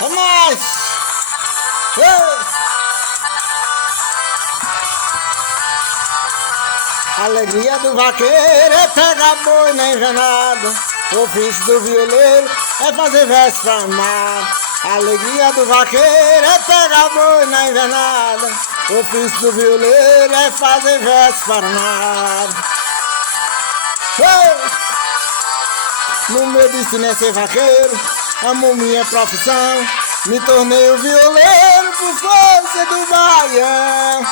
É nóis! Ei! A alegria do vaqueiro é pegar boi na envenada. O ofício do violeiro é fazer verso pra amar. A alegria do vaqueiro é pegar boi na invernada. O ofício do violeiro é fazer verso para amar. No meu destino é ser vaqueiro, amo minha profissão. Me tornei o violeiro por força do baião.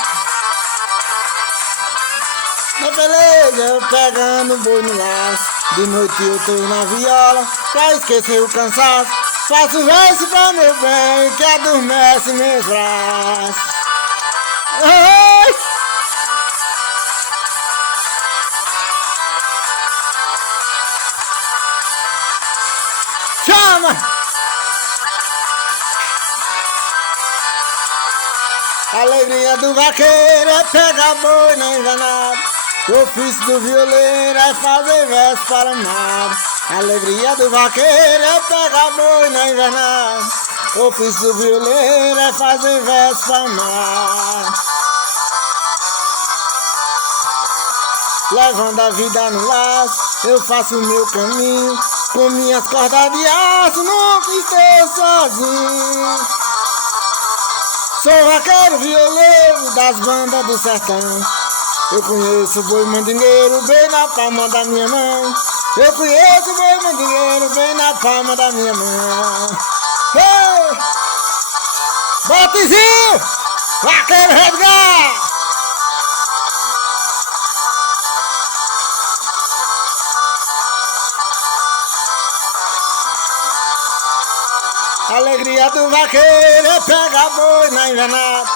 Na peleja eu pegando boi no laço. De noite eu tô na viola pra esquecer o cansaço. Faço verso pra meu bem que adormece meus braços. Ai! Chama! A alegria do vaqueiro é pegar boi na enganada. O ofício do violeiro é fazer verso para amar. A alegria do vaqueiro é pegar boi na invernada. O ofício do violeiro é fazer verso para amar. Levando a vida no laço, eu faço o meu caminho. Com minhas cordas de aço, nunca estou sozinho. Sou vaqueiro violeiro das bandas do sertão. Eu conheço o boi mandingueiro bem na palma da minha mão. Eu conheço o boi mandingueiro bem na palma da minha mão. Ei! Botezinho! Vaqueiro resgate! A alegria do vaqueiro é pegar boi na invernada.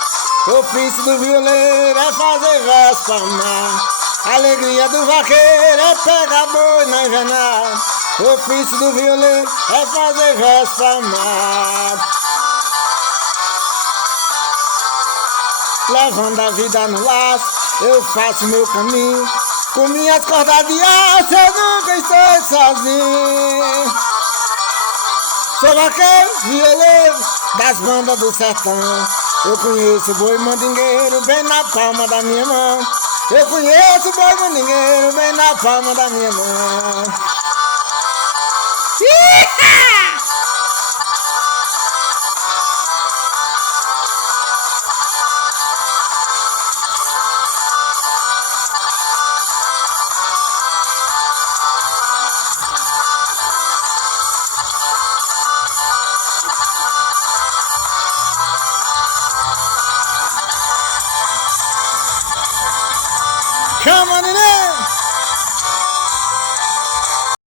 O ofício do violeiro é fazer verso pra amar. A alegria do vaqueiro é pegar boi na invernada. O ofício do violeiro é fazer verso pra amar. Levando a vida no laço, eu faço meu caminho. Com minhas cordas de aço, eu nunca estou sozinho. Sou vaqueiro violeiro das bandas do sertão. Eu conheço o boi mandingueiro bem na palma da minha mão. Eu conheço o boi mandingueiro bem na palma da minha mão. Come on!